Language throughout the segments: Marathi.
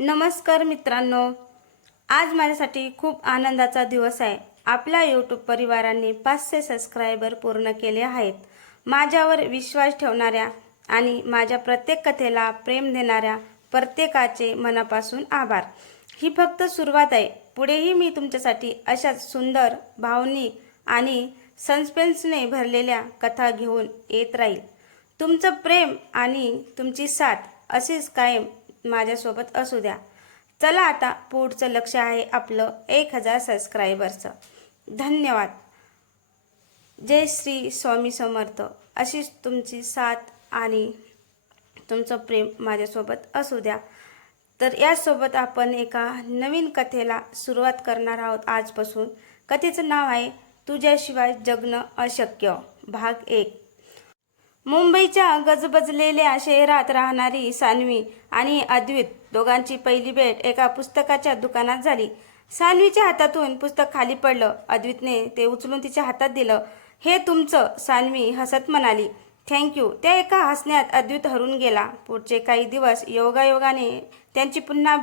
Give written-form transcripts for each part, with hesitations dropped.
नमस्कार मित्रांनो, आज माझ्यासाठी खूप आनंदाचा दिवस आहे। आपल्या यूट्यूब परिवाराने 500 सबस्क्रायबर पूर्ण केले आहेत। माझ्यावर विश्वास ठेवणाऱ्या आणि माझ्या प्रत्येक कथेला प्रेम देणाऱ्या प्रत्येकाचे मनापासून आभार। ही फक्त सुरुवात आहे, पुढेही मी तुमच्यासाठी अशाच सुंदर, भावनिक आणि सस्पेन्सने भरलेल्या कथा घेऊन येत राहील। तुमचं प्रेम आणि तुमची साथ अशीच कायम माझ्यासोबत असू द्या। चला आता पुढचं लक्ष्य आहे आपलं 1000 सबस्क्रायबरचं। धन्यवाद। जय श्री स्वामी समर्थ। अशीच तुमची साथ आणि तुमचं प्रेम माझ्यासोबत असू द्या। तर यासोबत आपण एका नवीन कथेला सुरुवात करणार आहोत आजपासून। कथेचं नाव आहे तुझ्याशिवाय जगणं अशक्य, भाग 1। मुंबईच्या गजबजलेल्या शहरात राहणारी सान्वी आणि अद्वैत दोघांची पहिली भेट एका पुस्तकाच्या दुकानात झाली। सान्वीच्या हातातून पुस्तक खाली पडलं। अद्वैतने ते उचलून तिच्या हातात दिलं। हे तुमचं, सान्वी हसत म्हणाली। थँक्यू। त्या एका हसण्यात अद्वैत हरून गेला। पुढचे काही दिवस योगायोगाने त्यांची पुन्हा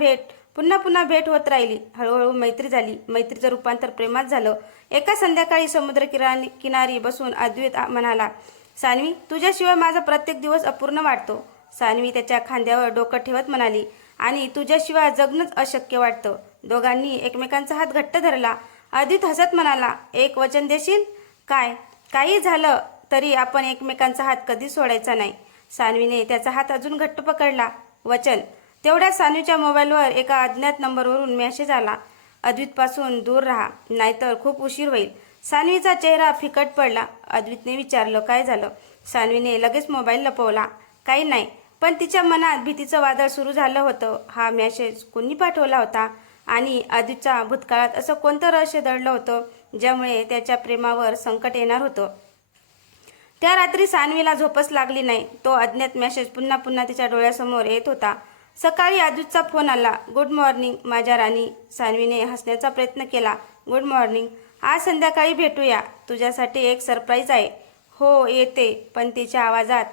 भेट होत राहिली। हळूहळू मैत्री झाली। मैत्रीचं रूपांतर प्रेमात झालं। एका संध्याकाळी समुद्र किनारी बसून अद्वैत म्हणाला, सान्वी, तुझ्याशिवाय माझा प्रत्येक दिवस अपूर्ण वाटतो। सान्वी त्याच्या खांद्यावर डोकं ठेवत म्हणाली, आणि तुझ्याशिवाय जगणंच अशक्य वाटतं। दोघांनी एकमेकांचा हात घट्ट धरला। अद्वैत हसत म्हणाला, एक वचन देशील? काय? काही झालं तरी आपण एकमेकांचा हात कधी सोडायचा नाही। सान्वीने त्याचा हात अजून घट्ट पकडला। वचन। तेवढ्यात सान्वीच्या मोबाईलवर एका अज्ञात नंबरवरून मेसेज आला, अद्वैतपासून दूर राहा, नाहीतर खूप उशीर होईल। सान्वीचा चेहरा फिकट पडला। अद्वैतने विचारलं, काय झालं? सान्वीने लगेच मोबाईल लपवला। काही नाही, पण तिच्या मनात भीतीचं वादळ सुरू झालं होतं। हा मेसेज कोणी पाठवला होता? आणि अद्वैतच्या भूतकाळात असं कोणतं रहस्य दडलं होतं ज्यामुळे त्याच्या प्रेमावर संकट येणार होतं? त्या रात्री सान्वीला झोपच लागली नाही। तो अज्ञात मेसेज पुन्हा पुन्हा तिच्या डोळ्यासमोर येत होता। सकाळी अद्वैतचा फोन आला। गुड मॉर्निंग माझ्या राणी। सान्वीने हसण्याचा प्रयत्न केला। Good morning. आज संध्याकाळी भेटूया, तुझ्यासाठी एक सरप्राईज आहे। हो येते। पण तिच्या आवाजातला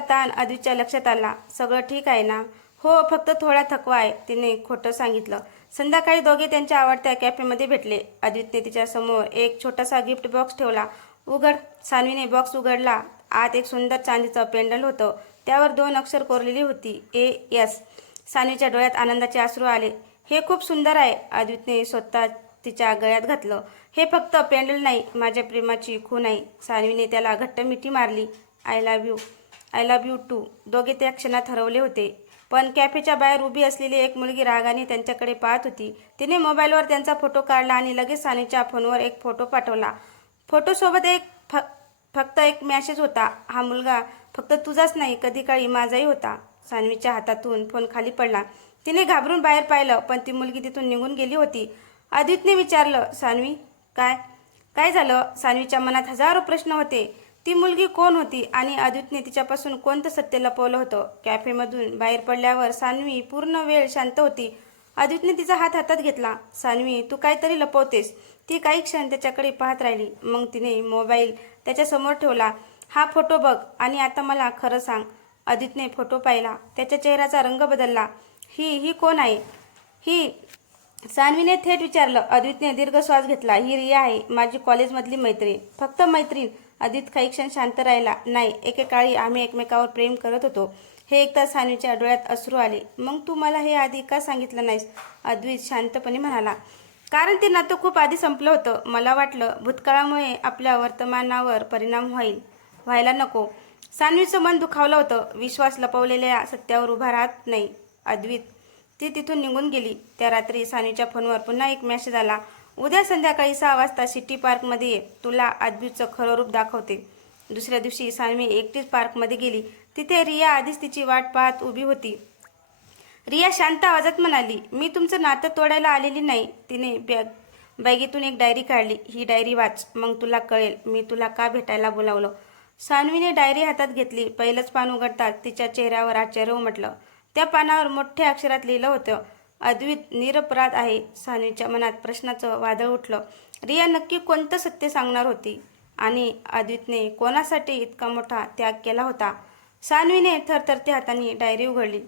ताण अद्वैतच्या लक्षात आला। सगळं ठीक आहे ना? हो, फक्त थोडा थकवा आहे, तिने खोटं सांगितलं। संध्याकाळी दोघे त्यांच्या आवडत्या कॅफेमध्ये भेटले। अद्वैतने तिच्यासमोर एक छोटासा गिफ्ट बॉक्स ठेवला। उघड। सान्वीने बॉक्स उघडला। आत एक सुंदर चांदीचं पेंडल होतं। त्यावर 2 अक्षर कोरलेली होती, AS। सान्वीच्या डोळ्यात आनंदाचे अश्रू आले। हे खूप सुंदर आहे। अद्वैतने स्वतः तिच्या गळ्यात घातलं। हे फक्त पेंडल नाही, माझ्या प्रेमाची खूण आहे। सान्वीने त्याला घट्ट मिठी मारली। I love you too. दोघे त्या क्षणात हरवले होते। पण कॅफेच्या बाहेर उभी असलेली एक मुलगी रागाने त्यांच्याकडे पाहत होती। तिने मोबाईलवर त्यांचा फोटो काढला आणि लगेच सान्वीच्या फोनवर एक फोटो पाठवला। फोटोसोबत फक्त एक मेसेज होता, हा मुलगा फक्त तुझाच नाही, कधी काळी माझाही होता। सान्वीच्या हातातून फोन खाली पडला। तिने घाबरून बाहेर पाहिलं, पण ती मुलगी तिथून निघून गेली होती। अद्वैतने विचारलं, सान्वी, काय झालं? सान्वीच्या मनात हजारो प्रश्न होते। ती मुलगी कोण होती आणि अद्वैतने तिच्यापासून कोणतं सत्य लपवलं होतं? कॅफेमधून बाहेर पडल्यावर सान्वी पूर्ण वेळ शांत होती। अद्वैतने तिचा हात हातात घेतला। सान्वी, तू काहीतरी लपवतेस। ती काही क्षण त्याच्याकडे पाहत राहिली। मग तिने मोबाईल त्याच्यासमोर ठेवला। हा फोटो बघ आणि आता मला खरं सांग। अद्वैतने फोटो पाहिला। त्याच्या चेहऱ्याचा रंग बदलला। ही कोण आहे? ही सान्वीने थेट विचारलं। अद्वैतने दीर्घ श्वास घेतला। ही रिया आहे, माझी कॉलेजमधली मैत्रीण। फक्त मैत्रीण? अद्वैत काही क्षण शांत राहिला। नाही, एकेकाळी आम्ही एकमेकावर प्रेम करत होतो। हे ऐकता सान्वीच्या डोळ्यात अश्रू आले। मग तू मला हे आधी का सांगितलं नाहीस? अद्वैत शांतपणे म्हणाला, कारण ते नातं खूप आधी संपलं होतं। मला वाटलं भूतकाळामुळे आपल्या वर्तमानावर परिणाम व्हायला नको। सान्वीचं मन दुखावलं होतं। विश्वास लपवलेल्या सत्यावर उभा राहत नाही अद्वैत। ती तिथून निघून गेली। त्या रात्री सान्वीच्या फोनवर पुन्हा एक मेसेज आला, उद्या संध्याकाळी 6 वाजता सिटी पार्कमध्ये ये, तुला अद्वैतचं खरं रूप दाखवते। दुसऱ्या दिवशी सान्वी एकटीच पार्कमध्ये गेली। तिथे रिया आधीच तिची वाट पाहत उभी होती। रिया शांत आवाजात म्हणाली, मी तुमचं नातं तोडायला आलेली नाही। तिने बॅगेतून एक डायरी काढली। ही डायरी वाच, मग तुला कळेल मी तुला का भेटायला बोलावलं। सान्वीने डायरी हातात घेतली। पहिलंच पान उघडताच तिच्या चेहऱ्यावर आश्चर्य उमटलं। त्या पानावर मोठ्या अक्षरात लिहिलं होतं, अद्वैत निरपराध आहे। सान्वीच्या मनात प्रश्नाचं वादळ उठलं। रिया नक्की कोणतं सत्य सांगणार होती? आणि अद्वैतने कोणासाठी इतका मोठा त्याग केला होता? सान्वीने थरथरत्या हाताने डायरी उघडली।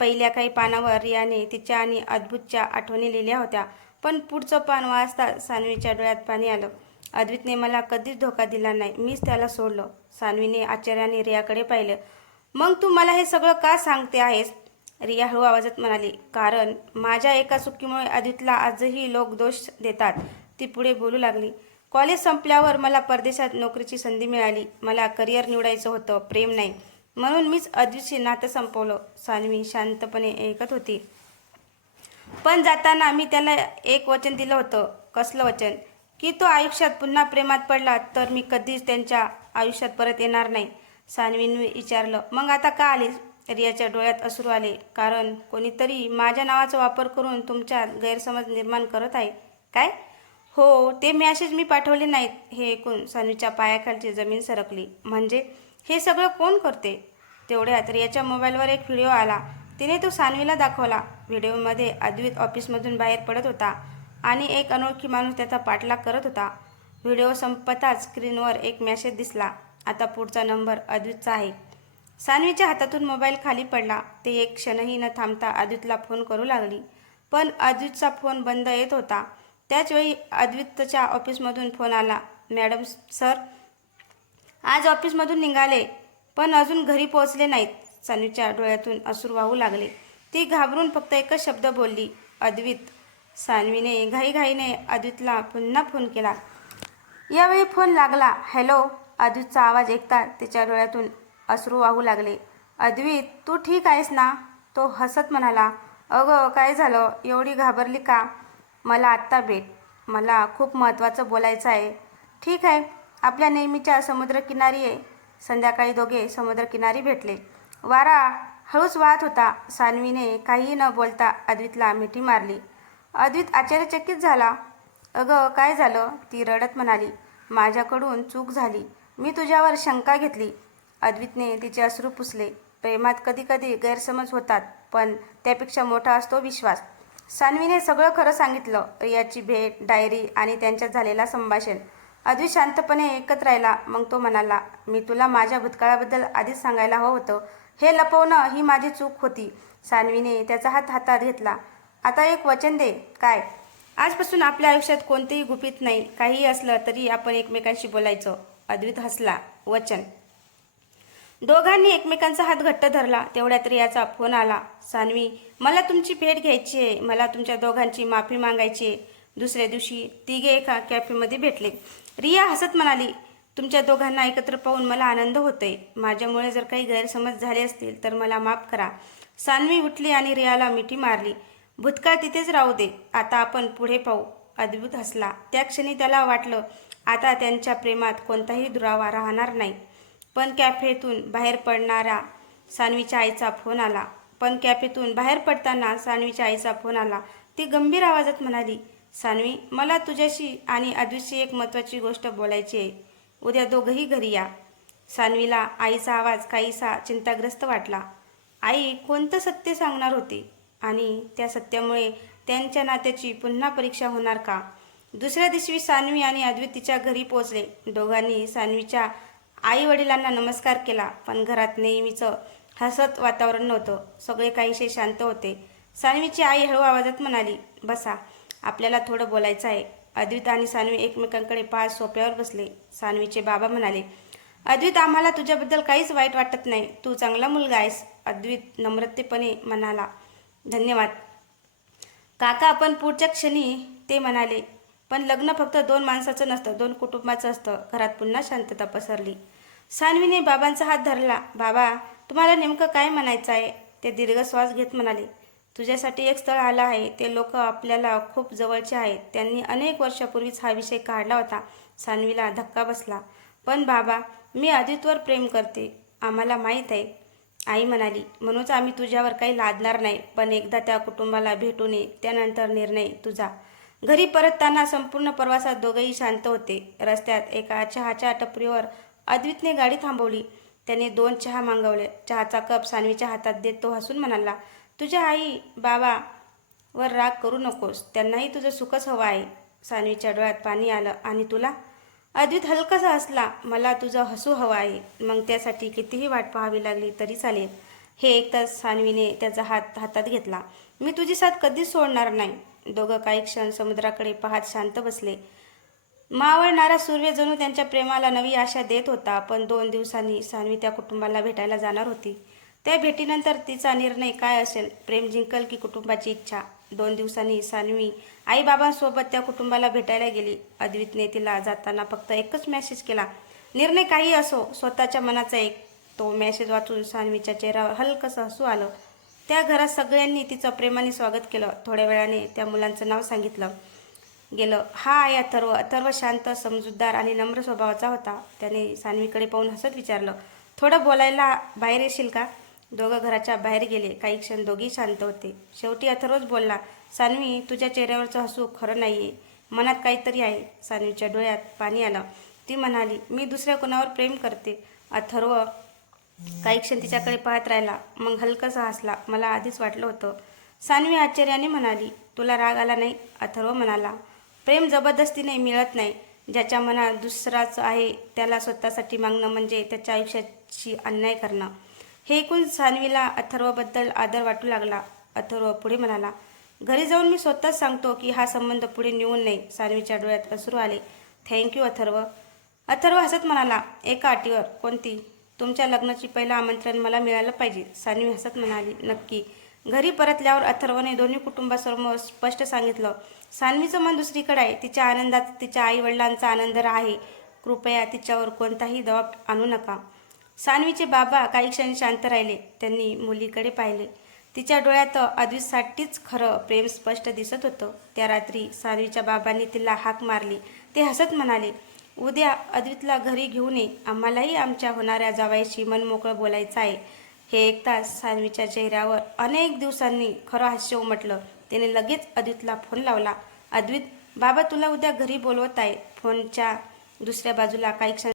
पहिल्या काही पानावर रियाने तिच्या आणि अद्भुतच्या आठवणी लिहिल्या होत्या, पण पुढचं पान वाचता सान्वीच्या डोळ्यात पाणी आलं. अद्वैतने मला कधीच धोका दिला नाही, मीच त्याला सोडलं. सान्वीने आश्चर्याने रियाकडे पाहिलं. मग तू मला हे सगळं का सांगते आहेस? रिया हळू आवाजात म्हणाली, कारण माझ्या एका चुकीमुळे अद्वैतला आजही लोक दोष देतात. ती पुढे बोलू लागली, कॉलेज संपल्यावर मला परदेशात नोकरीची संधी मिळाली. मला करिअर निवडायचं होतं, प्रेम नाही. म्हणून मीच अद्वैतशी नातं संपवलं. सान्वी शांतपणे ऐकत होती. पण जाताना मी त्याला एक वचन दिलं होतं. कसलं वचन? की तो आयुष्यात पुन्हा प्रेमात पडला तर मी कधीच त्यांच्या आयुष्यात परत येणार नाही. सान्वीने विचारलं, मग आता का आलीस? रियाच्या डोळ्यात अश्रू आले. कारण कोणीतरी माझ्या नावाचा वापर करून तुमच्यात गैरसमज निर्माण करत आहे. काय? हो, ते मॅसेज मी पाठवले नाहीत. हे ऐकून सान्वीच्या पायाखालची जमीन सरकली. म्हणजे हे सगळं कोण करते? तेवढ्यात रियाच्या मोबाईलवर एक व्हिडिओ आला. तिने तो सान्वीला दाखवला. व्हिडिओमध्ये अद्वैत ऑफिसमधून बाहेर पडत होता आणि एक अनोळखी माणूस त्याचा पाठलाग करत होता. व्हिडिओ संपताच स्क्रीनवर एक मेसेज दिसला. आता पुढचा नंबर अद्वैतचा आहे. सान्वीच्या हातातून मोबाईल खाली पडला. ते एक क्षणही न थांबता अद्वैतला फोन करू लागली. पण अद्वैतचा फोन बंद येत होता. त्याचवेळी अद्वैतच्या ऑफिसमधून फोन आला. मॅडम सर आज ऑफिसमधून निघाले पण अजून घरी पोहोचले नाहीत. सान्वीच्या डोळ्यातून अश्रू वाहू लागले. ती घाबरून फक्त एकच शब्द बोलली, अद्वैत. सान्वीने घाईघाईने अद्वैतला पुन्हा फोन केला. यावेळी फोन लागला. हॅलो. अद्वैतचा आवाज ऐकता तिच्या डोळ्यातून अश्रू वाहू लागले. अद्वैत, तू ठीक आहेस ना? तो हसत म्हणाला, अगं काय झालं? एवढी घाबरली का? मला आत्ता भेट. मला खूप महत्त्वाचं बोलायचं आहे. ठीक आहे, आपल्या नेहमीच्या समुद्रकिनारी आहे. संध्याकाळी दोघे समुद्रकिनारी भेटले. वारा हळूच वाहत होता. सान्वीने काहीही न बोलता अद्वैतला मिठी मारली. अद्वैत आश्चर्यचकित झाला. अगं काय झालं? ती रडत म्हणाली, माझ्याकडून चूक झाली. मी तुझ्यावर शंका घेतली. अद्वैतने तिचे अश्रू पुसले. प्रेमात कधीकधी गैरसमज होतात, पण त्यापेक्षा मोठा असतो विश्वास. सान्वीने सगळं खरं सांगितलं. रियाची भेट, डायरी आणि त्यांच्यात झालेला संभाषण. अद्वैत शांतपणे ऐकत राहिला. मग तो म्हणाला, मी तुला माझ्या भूतकाळाबद्दल आधीच सांगायला हवं होतं. हे लपवणं ही माझी चूक होती. सान्वीने त्याचा हात हातात घेतला. आता एक वचन दे. काय? आजपासून आपल्या आयुष्यात कोणतेही गुपित नाही. काहीही असलं तरी आपण एकमेकांशी बोलायचं. अद्वैत हसला. वचन. दोघांनी एकमेकांचा हात घट्ट धरला. तेवढ्यात रियाचा फोन आला. सान्वी, मला तुमची भेट घ्यायची आहे. मला तुमच्या दोघांची माफी मागायची आहे. दुसऱ्या दिवशी तिघे एका कॅफेमध्ये भेटले. रिया हसत म्हणाली, तुमच्या दोघांना एकत्र पाहून मला आनंद होतोय. माझ्यामुळे जर काही गैरसमज झाले असतील तर मला माफ करा. सान्वी उठली आणि रियाला मिठी मारली. भूतकाळ तिथेच राहू दे. आता आपण पुढे पाहू. अद्वैत हसला. त्या क्षणी त्याला वाटलं आता त्यांच्या प्रेमात कोणताही दुरावा राहणार नाही. पण कॅफेतून बाहेर पडताना सान्वीच्या आईचा फोन आला. ती गंभीर आवाजात म्हणाली, सान्वी, मला तुझ्याशी आणि अद्वैतशी एक महत्त्वाची गोष्ट बोलायची आहे. उद्या दोघंही घरी या. सान्वीला आईचा आवाज काहीसा चिंताग्रस्त वाटला. आई कोणतं सत्य सांगणार होती? आणि त्या सत्यामुळे त्यांच्या नात्याची पुन्हा परीक्षा होणार का? दुसऱ्या दिवशी सान्वी आणि अद्वैत तिच्या घरी पोहोचले. दोघांनी सान्वीच्या आई वडिलांना नमस्कार केला. पण घरात नेहमीचं हसत वातावरण नव्हतं. सगळे काहीसे शांत होते. सान्वीची आई हळू आवाजात म्हणाली, बसा, आपल्याला थोडं बोलायचं आहे. अद्वैत आणि सान्वी एकमेकांकडे पाच सोफ्यावर बसले. सान्वीचे बाबा म्हणाले, अद्वैत, आम्हाला तुझ्याबद्दल काहीच वाईट वाटत नाही. तू चांगला मुलगा आहेस. अद्वैत नम्रतेपणे म्हणाला, धन्यवाद काका. पण पुढच्या क्षणी ते म्हणाले, पण लग्न फक्त दोन माणसाचं नसतं, दोन कुटुंबाचं असतं. घरात पुन्हा शांतता पसरली. सान्वीने बाबांचा हात धरला. बाबा, तुम्हाला नेमकं काय म्हणायचं आहे? ते दीर्घ श्वास घेत म्हणाले, तुझ्यासाठी एक स्थळ आलं आहे. ते लोक आपल्याला खूप जवळचे आहेत. त्यांनी अनेक वर्षापूर्वीच हा विषय काढला होता. सान्वीला धक्का बसला. पण बाबा, मी अद्वैतवर प्रेम करते. आम्हाला माहीत आहे. आई म्हणाली, म्हणूनच आम्ही तुझ्यावर काही लादणार नाही. पण एकदा त्या कुटुंबाला भेटून ये, त्यानंतर निर्णय तुझा. घरी परतताना संपूर्ण प्रवासात दोघेही शांत होते. रस्त्यात एका चहाच्या टपरीवर अद्वैतने गाडी थांबवली. त्याने 2 चहा मागवले. चहाचा कप सान्वीच्या हातात देत तो हसून म्हणाला, तुझ्या आई बाबावर राग करू नकोस. त्यांनाही तुझं सुखच हवं आहे. सान्वीच्या डोळ्यात पाणी आलं. आणि तुला? अद्वैत हलकासा हसला. मला तुझं हसू हवं आहे. मग त्यासाठी कितीही वाट पाहावी लागली तरी चालेल. हे ऐकताच सान्वीने त्याचा हात हातात घेतला. मी तुझी साथ कधीच सोडणार नाही. दोघं काही क्षण समुद्राकडे पाहत शांत बसले. मावळणारा सूर्य जणू त्यांच्या प्रेमाला नवी आशा देत होता. पण 2 दिवसांनी सान्वी त्या कुटुंबाला भेटायला जाणार होती. त्या भेटीनंतर तिचा निर्णय काय असेल, प्रेम जिंकल की कुटुंबाची इच्छा? 2 दिवसांनी सान्वी आईबाबांसोबत त्या कुटुंबाला भेटायला गेली. अद्वितने तिला जाताना फक्त एकच मेसेज केला, निर्णय काही असो, स्वतःच्या मनाचा एक. तो मेसेज वाचून सान्वीच्या चेहऱ्यावर हलकंसं हसू आलं. त्या घरात सगळ्यांनी तिचं प्रेमाने स्वागत केलं. थोड्या वेळाने त्या मुलांचं नाव सांगितलं गेलं. हा आहे अथर्व. अथर्व शांत, समजूतदार आणि नम्र स्वभावाचा होता. त्याने सान्वीकडे पाहून हसत विचारलं, थोडं बोलायला बाहेर येशील का? दोघं घराच्या बाहेर गेले. काही क्षण दोघी शांत होते. शेवटी अथर्वच बोलला, सान्वी, तुझ्या चेहऱ्यावरचं हसू खरं नाहीये, मनात काहीतरी आहे. सान्वीच्या डोळ्यात पाणी आलं. ती म्हणाली, मी दुसऱ्या कोणावर प्रेम करते. अथर्व काही क्षण तिच्याकडे पाहत राहिला, मग हलकसा हसला. मला आधीच वाटलं होतं. सान्वी आश्चर्याने म्हणाली, तुला राग आला नाही? अथर्व म्हणाला, प्रेम जबरदस्तीने मिळत नाही. ज्याच्या मनात दुसराच आहे त्याला स्वतःसाठी मागणं म्हणजे त्याच्या आयुष्याची अन्याय करणं. हे ऐकून सान्वीला अथर्वबद्दल आदर वाटू लागला. अथर्व पुढे म्हणाला, घरी जाऊन मी स्वतःच सांगतो की हा संबंध पुढे नेऊन नाही. सान्वीच्या डोळ्यात अश्रू आले. थँक्यू अथर्व. अथर्व हसत म्हणाला, एका अटीवर. कोणती? तुमच्या लग्नाची पहिलं आमंत्रण मला मिळालं पाहिजे. सान्वी हसत म्हणाली, नक्की. घरी परतल्यावर अथर्वने दोन्ही कुटुंबासमोर स्पष्ट सांगितलं, सान्वीचं मन दुसरीकडे आहे. तिच्या आनंदात तिच्या आईवडिलांचा आनंद आहे. कृपया तिच्यावर कोणताही दबाव आणू नका. सान्वीचे बाबा काही क्षण शांत राहिले. त्यांनी मुलीकडे पाहिले. तिच्या डोळ्यात अद्वितसाठीच खरं प्रेम स्पष्ट दिसत होतं. त्या रात्री सान्वीच्या बाबांनी तिला हाक मारली. ते हसत म्हणाले, उद्या अद्वितला घरी घेऊन ये. आम्हालाही आमच्या होणाऱ्या जावयाशी मनमोकळं बोलायचं आहे. हे ऐकताच सान्वीच्या चेहऱ्यावर अनेक दिवसांनी खरं हास्य उमटलं. तिने लगेच अद्वितला फोन लावला. अद्वित, बाबा तुला उद्या घरी बोलवत आहे. फोनच्या दुसऱ्या बाजूला काही क्षण